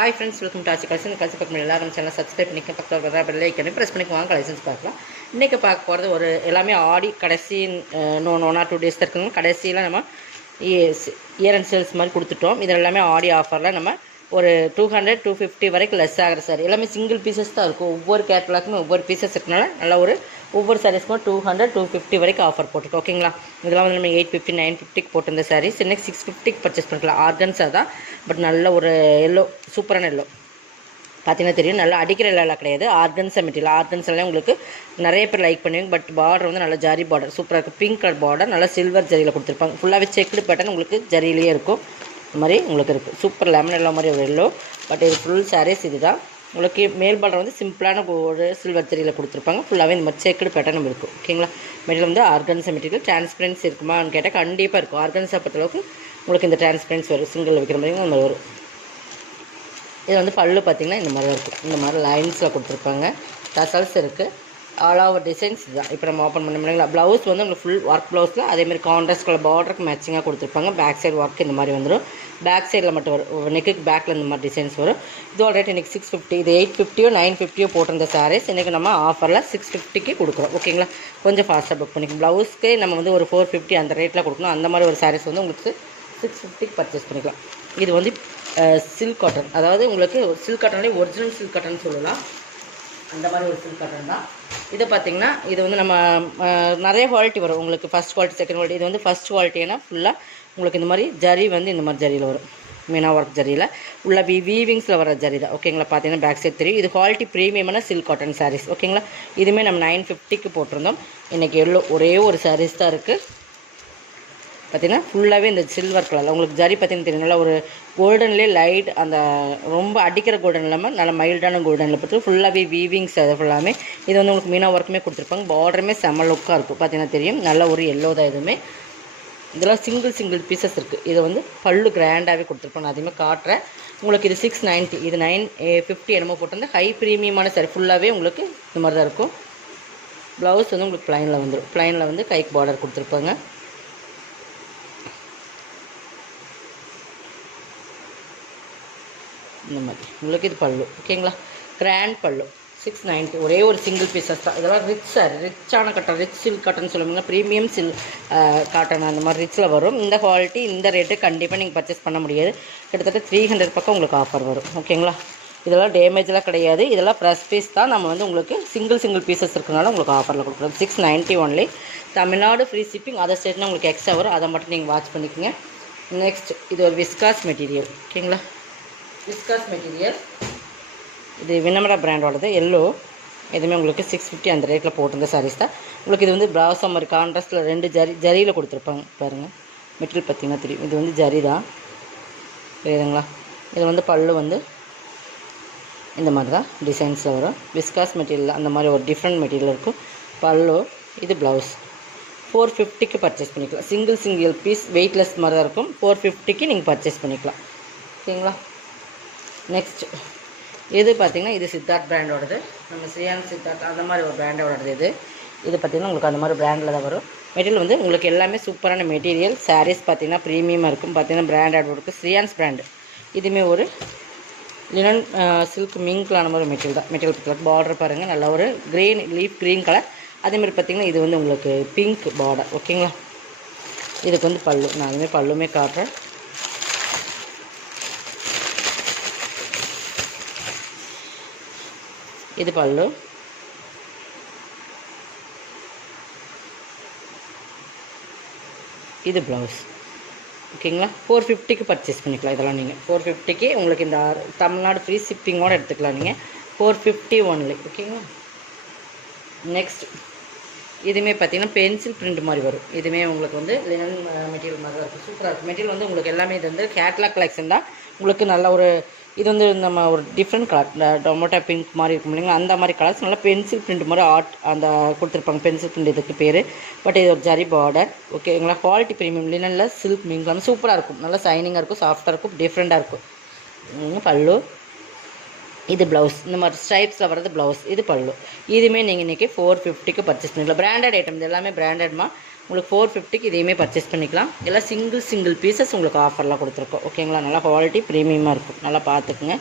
Hi friends, welcome to Aachi collection. Collection பார்க்க எல்லாரும் channel subscribe பண்ணிக்க, பக்கத்தில் வர பெல் ஐக்கனை ப்ரெஸ் பண்ணி வாங்க கலெக்ஷன்ஸ் பார்க்கலாம். இன்றைக்கி பார்க்க போகிறது ஒரு எல்லாமே ஆடி கடைசி 1 or 2 days தான் இருக்குங்க. கடைசியில் நம்ம இயர் அண்ட் சேல்ஸ் மாதிரி கொடுத்துட்டோம். இதில் எல்லாமே ஆடி ஆஃபரில் நம்ம ஒரு 200-250 வரைக்கும் லெஸ் ஆகிற சார். எல்லாமே சிங்கிள் பீசஸ் தான் இருக்கும். ஒவ்வொரு கேட்டலாக்குமே ஒவ்வொரு பீசஸ் இருக்கனால நல்லா ஒரு ஒவ்வொரு சாரீஸ்க்கும் 200-250 வரைக்கும் ஆஃபர் போட்டிருக்கோம். ஓகேங்களா, இதெல்லாம் வந்து நம்ம 850-950 போட்டிருந்த சாரீஸ் இன்னைக்கு 650 பர்ச்சேஸ் பண்ணிக்கலாம். ஆர்கன்ஸா தான், பட் நல்ல ஒரு எல்லோ, சூப்பரான எல்லோ பார்த்தீங்கன்னா தெரியும். நல்லா அடிக்கிற எல்லாம் கிடையாது, ஆர்கன்ஸா மெட்டீரியல். ஆர்கன்ஸெல்லாம் உங்களுக்கு நிறைய பேர் லைக் பண்ணுவீங்க. பட் பார்டர் வந்து நல்லா ஜரி பார்டர் சூப்பராக இருக்குது. பிங்க் கலர் பார்டர் நல்லா சில்வர் ஜரியில் கொடுத்துருப்பாங்க. ஃபுல்லாகவே செக்குடு பேட்டர்ன் உங்களுக்கு ஜரியிலேயே இருக்கும். இந்த மாதிரி உங்களுக்கு இருக்குது. சூப்பர் லெமன் எல்லோ மாதிரி ஒரு எல்லோ. பட் இது ஃபுல் சாரீஸ் இதுதான். உங்களுக்கு மேல் பார்டர் வந்து சிம்பிளான ஒரு சில்வர் ஜரியில் கொடுத்துருப்பாங்க. ஃபுல்லாகவே இந்த மாதிரி செக்குடு பேட்டர்னும் இருக்கும். ஓகேங்களா, மெட்டீரியல் வந்து ஆர்கன்ஸா மெட்டீரியல். டிரான்ஸ்பரன்ஸ் இருக்குமான்னு கேட்டால் கண்டிப்பாக இருக்கும். ஆர்கன்ஸா பொறுத்தளவுக்கு உங்களுக்கு இந்த டிரான்ஸ்பரன்ஸ் வரும். சிங்கிள் வைக்கிற மாதிரி அந்த வரும். இது வந்து பல்லு பார்த்திங்கன்னா இந்த மாதிரி தான் இருக்கும். இந்த மாதிரி லைன்ஸில் கொடுத்துருப்பாங்க. டசல்ஸ் இருக்குது. ஆல் ஓவர் டிசைன்ஸ் இதுதான். இப்போ நம்ம ஓப்பன் பண்ண முடியுங்களா. ப்ளவுஸ் வந்து உங்களுக்கு ஃபுல் ஒர்க் ப்ளவுஸில் அதேமாதிரி கான்ட்ராஸ்ட் கலர் பார்டருக்கு மேட்சிங்காக கொடுத்துருப்பாங்க. பேக் சைடு ஒர்க் இந்த மாதிரி வந்துடும். பேக் சைடில் மட்டும் வரும். நெக்குக்கு பேக்கில் இந்த மாதிரி டிசைன்ஸ் வரும். இதோட ரேட் இன்றைக்கி 650. இது 850-950 போட்டிருந்த சாரீஸ் இன்றைக்கி நம்ம ஆஃபரில் 650 கொடுக்குறோம். ஓகேங்களா, கொஞ்சம் ஃபாஸ்ட்டாக புக் பண்ணிக்கலாம். ப்ளவுஸ்க்கு நம்ம வந்து ஒரு 450 அந்த ரேட்டில் கொடுக்கணும். அந்த மாதிரி ஒரு சாரீஸ் வந்து உங்களுக்கு 650 பர்ச்சேஸ் பண்ணிக்கலாம். இது வந்து சில்க் காட்டன், அதாவது உங்களுக்கு சில்க் காட்டன்லேயே ஒரிஜினல் சில்க் காட்டன் சொல்லலாம். அந்த மாதிரி ஒரு சில்க் காட்டன் தான். இதை பார்த்திங்கன்னா இது வந்து நம்ம நிறைய குவாலிட்டி வரும் உங்களுக்கு. First quality, second quality. இது வந்து ஃபஸ்ட் குவாலிட்டினா ஃபுல்லாக உங்களுக்கு இந்த மாதிரி ஜரி வந்து இந்த மாதிரி ஜரியில் வரும். மீனா ஒர்க் ஜரியில் உள்ள வீவிங்ஸில் வர ஜரி தான். ஓகேங்களா, பார்த்தீங்கன்னா பேக் சைட் தெரியும். இது குவாலிட்டி ப்ரீமியமான சில்க் காட்டன் சாரீஸ். ஓகேங்களா, இதுவுமே நம்ம 950 போட்டிருந்தோம். இன்றைக்கி எவ்வளோ ஒரே ஒரு சாரீஸ் தான் இருக்குது. பார்த்திங்கன்னா ஃபுல்லாகவே இந்த சில்வர் கலரில் உங்களுக்கு ஜரி பார்த்திங்கன்னா தெரியும். நல்லா ஒரு கோல்டன்லேயே லைட், அந்த ரொம்ப அடிக்கிற கோல்டன் இல்லாமல் நல்லா மைல்டான கோல்டனில் பார்த்து ஃபுல்லாகவே வீவிங்ஸ். அது ஃபுல்லாமே இது வந்து உங்களுக்கு மீனா ஒர்க்குமே கொடுத்துருப்பாங்க. பார்டருமே செம்ம லுக்காக இருக்கும். பார்த்தீங்கன்னா தெரியும். நல்ல ஒரு எல்லோ தான். இதுவுமே இதெல்லாம் சிங்கிள் பீசஸ் இருக்குது. இதை வந்து பல்லு கிராண்டாகவே கொடுத்துருப்பாங்க. நான் அதையுமே காட்டுறேன் உங்களுக்கு. இது 690, இது 950 என்னமோ போட்டிருந்தேன். ஹை ப்ரீமியமான சாரி. ஃபுல்லாகவே உங்களுக்கு இந்த மாதிரி தான் இருக்கும். ப்ளவுஸ் வந்து உங்களுக்கு ப்ளைனில் வந்துடும். ப்ளைனில் வந்து கைக்கு பார்டர் கொடுத்துருப்பாங்க. இந்த மாதிரி உங்களுக்கு இது பல்லு. ஓகேங்களா, கிராண்ட் பல்லு 690. ஒரே ஒரு சிங்கிள் பீசஸ் தான். இதெல்லாம் ரிச்சான காட்டன், ரிச் சில்க் காட்டன் சொல்லுவாங்க. ப்ரீமியம் காட்டன் அந்த மாதிரி ரிச்சில் வரும். இந்த குவாலிட்டி இந்த ரேட்டு கண்டிப்பாக நீங்கள் பர்ச்சேஸ் பண்ண முடியாது. கிட்டத்தட்ட 300 பக்கம் உங்களுக்கு ஆஃபர் வரும். ஓகேங்களா, இதெல்லாம் டேமேஜெலாம் கிடையாது. இதெல்லாம் ப்ரெஸ் பீஸ் தான். நம்ம வந்து உங்களுக்கு சிங்கிள் பீசஸ் இருக்கிறனால உங்களுக்கு ஆஃபரில் கொடுக்குறோம். 690 only. Tamil Nadu free shipping. Other ஸ்டேட்னா உங்களுக்கு எக்ஸ்ட்ரா வரும். அதை மட்டும் நீங்கள் வாட்ச் பண்ணிக்கோங்க. நெக்ஸ்ட் இது ஒரு விஸ்காஸ் மெட்டீரியல். ஓகேங்களா, விஸ்காஸ் மெட்டீரியல். இது வினமரா பிராண்டோடது எல்லோ. எதுவுமே உங்களுக்கு 650 அந்த ரேட்டில் போட்டிருந்த சாரீஸ் தான். உங்களுக்கு இது வந்து பிராசோ மாதிரி கான்ட்ராஸ்ட்டில் 2 ஜரியில் கொடுத்துருப்பாங்க. பாருங்கள், மெட்டீரியல் பார்த்திங்கன்னா தெரியும். இது வந்து ஜரி தான், புரியுதுங்களா. இது வந்து பல்லு வந்து இந்த மாதிரி தான் டிசைன்ஸில் வரும். விஸ்காஸ் மெட்டீரியல் அந்த மாதிரி ஒரு டிஃப்ரெண்ட் மெட்டீரியல் இருக்கும். பல்லு. இது ப்ளவுஸ். 450 பர்ச்சேஸ் பண்ணிக்கலாம். சிங்கிள் பீஸ் வெயிட்லெஸ் மாதிரி தான் இருக்கும். 450 நீங்கள் பர்ச்சேஸ் பண்ணிக்கலாம். ஓகேங்களா, நெக்ஸ்ட் இது பார்த்திங்கன்னா இது சித்தார்த் பிராண்டோடது. நம்ம ஸ்ரீயான் சித்தார்த் அந்த மாதிரி ஒரு பிராண்டோடது. இது பார்த்திங்கன்னா உங்களுக்கு அந்த மாதிரி பிராண்டில் தான் வரும். மெட்டீரியல் வந்து உங்களுக்கு எல்லாமே சூப்பரான மெட்டீரியல். சாரீஸ் பார்த்திங்கன்னா ப்ரீமியமாக இருக்கும். பார்த்திங்கன்னா பிராண்டட் இருக்குது. ஸ்ரீயான்ஸ் பிராண்டு. இதுவுமே ஒரு லினன் சில்க் மிங்க்லான மாதிரி மெட்டீரியல் தான். மெட்டீரியல் பார்த்திங்கன்னா பார்டர் பாருங்கள், நல்லா ஒரு க்ரீன் லீஃப் க்ரீன் கலர். அதேமாதிரி பார்த்திங்கன்னா இது வந்து உங்களுக்கு பிங்க் பார்டர். ஓகேங்களா, இதுக்கு வந்து பல்லு. நான் அதுமாதிரி பல்லுமே காட்டுறேன். இது பல்லு. இது ப்ளவுஸ். ஓகேங்களா, 450 பர்ச்சேஸ் பண்ணிக்கலாம். இதெல்லாம் நீங்கள் 450 உங்களுக்கு இந்த தமிழ்நாடு ஃப்ரீ ஷிப்பிங்கோடு எடுத்துக்கலாம். நீங்கள் 450 ஒன்லி. ஓகேங்களா, நெக்ஸ்ட் இதுவுமே பார்த்திங்கன்னா பென்சில் பிரிண்ட் மாதிரி வரும். இதுவுமே உங்களுக்கு வந்து லினன் மெட்டீரியல் மாதிரி தான் இருக்கும். சூப்பராக இருக்கும். மெட்டீரியல் வந்து உங்களுக்கு எல்லாமே இது வந்து கேட்லாக் கலெக்ஷன் தான். உங்களுக்கு நல்ல ஒரு இது வந்து நம்ம ஒரு டிஃப்ரெண்ட் கலர் டொமேட்டோ பிங்க் மாதிரி இருக்கும் இல்லைங்களா, அந்த மாதிரி கலர்ஸ் நல்லா பென்சில் பிரிண்ட் மாதிரி ஆர்ட் அந்த கொடுத்துருப்பாங்க. பென்சில் பிரிண்ட் இதுக்கு பேர். பட் இது ஒரு ஜரி பார்டர். ஓகேங்களா, குவாலிட்டி ப்ரீமியம் லினனில் சில்க் மிங்க்லாம் சூப்பராக இருக்கும். நல்லா சைனிங்காக இருக்கும், சாஃப்டாக இருக்கும், டிஃப்ரெண்ட்டாக இருக்கும். பல்லு. இது ப்ளவுஸ். இந்த மாதிரி ஸ்ட்ரைப்ஸில் வர்றது ப்ளவுஸ். இது பல்லு. இதுவுமே நீங்கள் இன்றைக்கி 450 பர்ச்சேஸ் பண்ணிக்கலாம். Branded item. இது எல்லாமே பிராண்டட்மா. உங்களுக்கு 450 இதையுமே பர்ச்சேஸ் பண்ணிக்கலாம். எல்லாம் சிங்கிள் பீசஸ் உங்களுக்கு ஆஃபர்லாம் கொடுத்துருக்கோம். ஓகேங்களா, நல்லா குவாலிட்டி ப்ரீமியமாக இருக்கும். நல்லா பார்த்துக்குங்க.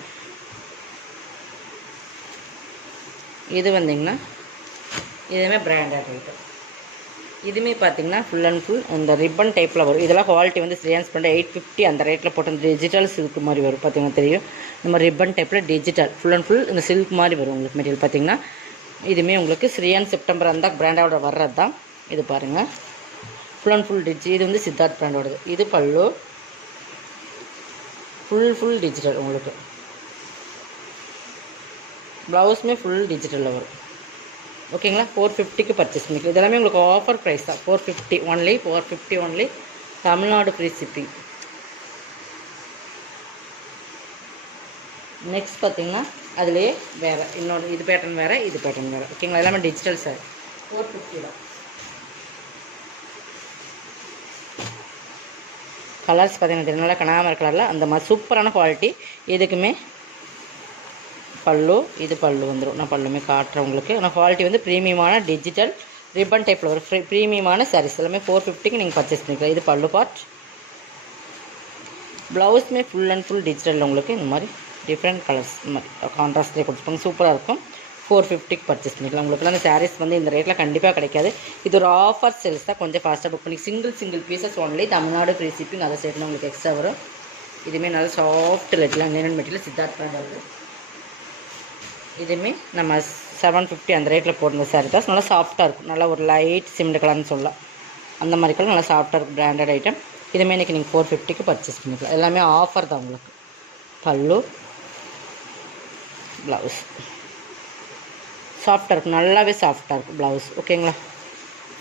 இது வந்திங்கன்னா இதுவுமே பிராண்டட் ஐட்டம். இதுவுமே பார்த்தீங்கன்னா ஃபுல் அண்ட் ஃபுல் இந்த ரிப்பன் டைப்பில் வரும். இதெல்லாம் குவாலிட்டி வந்து ஸ்ரீயான்ஸ் பண்ண 850 அந்த ரேட்டில் போட்டு அந்த டிஜிட்டல் சில்க் மாதிரி வரும். பார்த்தீங்கன்னா தெரியும், இந்த மாதிரி ரிப்பன் டைப்பில் டிஜிட்டல் ஃபுல் அண்ட் ஃபுல் இந்த சில்க் மாதிரி வரும் உங்களுக்கு மெட்டீரியல். பார்த்தீங்கன்னா இதுவுமே உங்களுக்கு ஸ்ரீயான் செப்டம்பர் அந்த பிராண்டோட வர்றது தான். இது பாருங்கள், ஃபுல் அண்ட் ஃபுல் இது வந்து சித்தார்த் பிராண்டோடது. இது பல்லு ஃபுல் டிஜிட்டல் உங்களுக்கு. ப்ளவுஸுமே ஃபுல் டிஜிட்டலில் வரும். ஓகேங்களா, 450க்கு பர்ச்சேஸ் பண்ணிக்கலாம். இதெல்லாமே உங்களுக்கு ஆஃபர் ப்ரைஸ் தான். 450 only, 450 only, Tamil Nadu free shipping. Next பார்த்தீங்கன்னா அதுலேயே வேறு இன்னொரு இது பேட்டர்ன் வேறு, இது பேட்டர்ன் வேறு. ஓகேங்களா, எல்லாமே டிஜிட்டல் சார். 450 தான். கலர்ஸ் பார்த்தீங்கன்னா நல்லா கனாமர் கலரில் அந்த மாதிரி சூப்பரான குவாலிட்டி. இதுக்குமே பல்லு, இது பல்லு வந்துடும். நான் பல்லுமே காட்டுறேன் உங்களுக்கு. ஆனால் குவாலிட்டி வந்து ப்ரீமியமான டிஜிட்டல் ரிப்பன் டைப்பில் ஒரு ப்ரீமியமான சாரீஸ் எல்லாமே 450க்கு நீங்கள் பர்ச்சேஸ் பண்ணிக்கலாம். இது பல்லு பார்ட். ப்ளவுஸுமே ஃபுல் அண்ட் ஃபுல் டிஜிட்டலில் உங்களுக்கு இந்த மாதிரி டிஃப்ரெண்ட் கலர்ஸ் இந்த மாதிரி கான்ட்ராஸ்ட்லேயே கொடுத்துருப்பாங்க. சூப்பராக இருக்கும். 450க்கு பர்ச்சேஸ் பண்ணிக்கலாம். உங்களுக்குலாம் அந்த சாரீஸ் வந்து இந்த ரேட்டில் கண்டிப்பாக கிடைக்காது. இது ஒரு ஆஃபர் சேல்ஸ் தான். கொஞ்சம் ஃபாஸ்ட்டாக புக் பண்ணி single pieces only, Tamil Nadu free shipping. அதை சேர்த்து உங்களுக்கு எக்ஸ்ட்ரா வரும். இதுவுமே நல்லா சாஃப்ட் லெட்லாம் லினன் மெட்டீரியல் சித்தார்த் பிராண்ட் வருது. இதுவுமே நம்ம 750 அந்த ரேட்டில் போடுற சாரீ தான். நல்லா சாஃப்ட்டாக இருக்கும். நல்லா ஒரு லைட் சிமெண்ட் கலர்னு சொல்லலாம். அந்த மாதிரி கலர் நல்லா சாஃப்ட்டாக இருக்கும். Branded item. இதுவுமே இன்றைக்கி நீங்கள் 450க்கு பர்ச்சேஸ் பண்ணிக்கலாம். எல்லாமே ஆஃபர் தான் உங்களுக்கு. பல்லு, ப்ளவுஸ் சாஃப்ட்டாக இருக்கும். நல்லாவே சாஃப்ட்டாக இருக்கும் ப்ளவுஸ். ஓகேங்களா,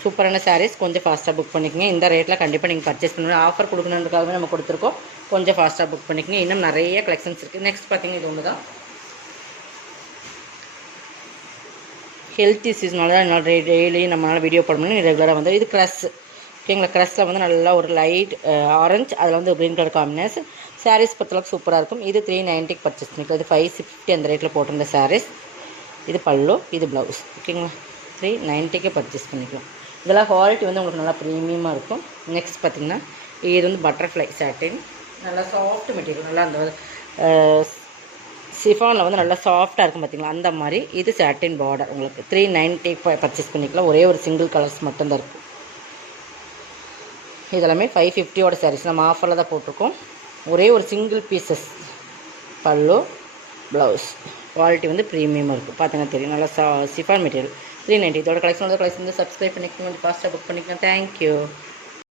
சூப்பரான சாரீஸ். கொஞ்சம் ஃபாஸ்ட்டாக புக் பண்ணிக்கோங்க. இந்த ரேட்டில் கண்டிப்பாக நீங்கள் பர்ச்சேஸ் பண்ணணும். ஆஃபர் கொடுக்கணுன்றதுக்காகவே நம்ம கொடுத்துருக்கோம். கொஞ்சம் ஃபாஸ்ட்டாக புக் பண்ணிக்கோங்க. இன்னும் நிறைய கலெக்ஷன்ஸ் இருக்குது. நெக்ஸ்ட் பார்த்தீங்கன்னா இது ஒன்று தான். ஹெல்த் இஷ்யூஸ்னால தான் டெய்லி நம்மளால் வீடியோ போட முடியும். ரெகுலராக வந்து இது க்ரஸ். ஓகேங்களா, க்ரஸில் வந்து நல்லா ஒரு லைட் ஆரஞ்சு, அதில் வந்து க்ரீன் கலர் காம்பினேஷன். சாரீஸ் பொறுத்தளவுக்கு சூப்பராக இருக்கும். இது 390க்கு பர்ச்சேஸ் பண்ணிக்கலாம். இது 550 அந்த ரேட்டில் போட்டிருந்த சாரீஸ். இது பல்லு, இது ப்ளவுஸ். ஓகேங்களா, 390க்கு பர்ச்சேஸ் பண்ணிக்கலாம். இதெல்லாம் குவாலிட்டி வந்து உங்களுக்கு நல்லா ப்ரீமியமாக இருக்கும். நெக்ஸ்ட் பார்த்திங்கன்னா இது வந்து பட்டர்ஃப்ளை சாட்டின். நல்லா சாஃப்ட் மெட்டீரியல். நல்லா அந்த சிஃபானில் வந்து நல்லா சாஃப்ட்டாக இருக்கும் பார்த்திங்களா, அந்த மாதிரி. இது சாட்டின் பார்டர் உங்களுக்கு 390 பர்ச்சேஸ் பண்ணிக்கலாம். ஒரே ஒரு சிங்கிள் கலர்ஸ் மட்டும்தான் இருக்கும். இதெல்லாமே 550யோட சாரீஸ். நம்ம ஆஃபரில் தான் போட்டிருக்கோம். ஒரே ஒரு சிங்கிள் பீசஸ். பல்லு, ப்ளவுஸ். குவாலிட்டி வந்து ப்ரீமியமாக இருக்கும். பார்த்தீங்கன்னா தெரியும். நல்லா சிஃபான் மெட்டீரியல் 390. இதோட கலெக்ஷன் வந்து சப்ஸ்கிரைப் பண்ணிக்கணும். ஃபாஸ்ட்டாக புக் பண்ணிக்கலாம். தேங்க்யூ.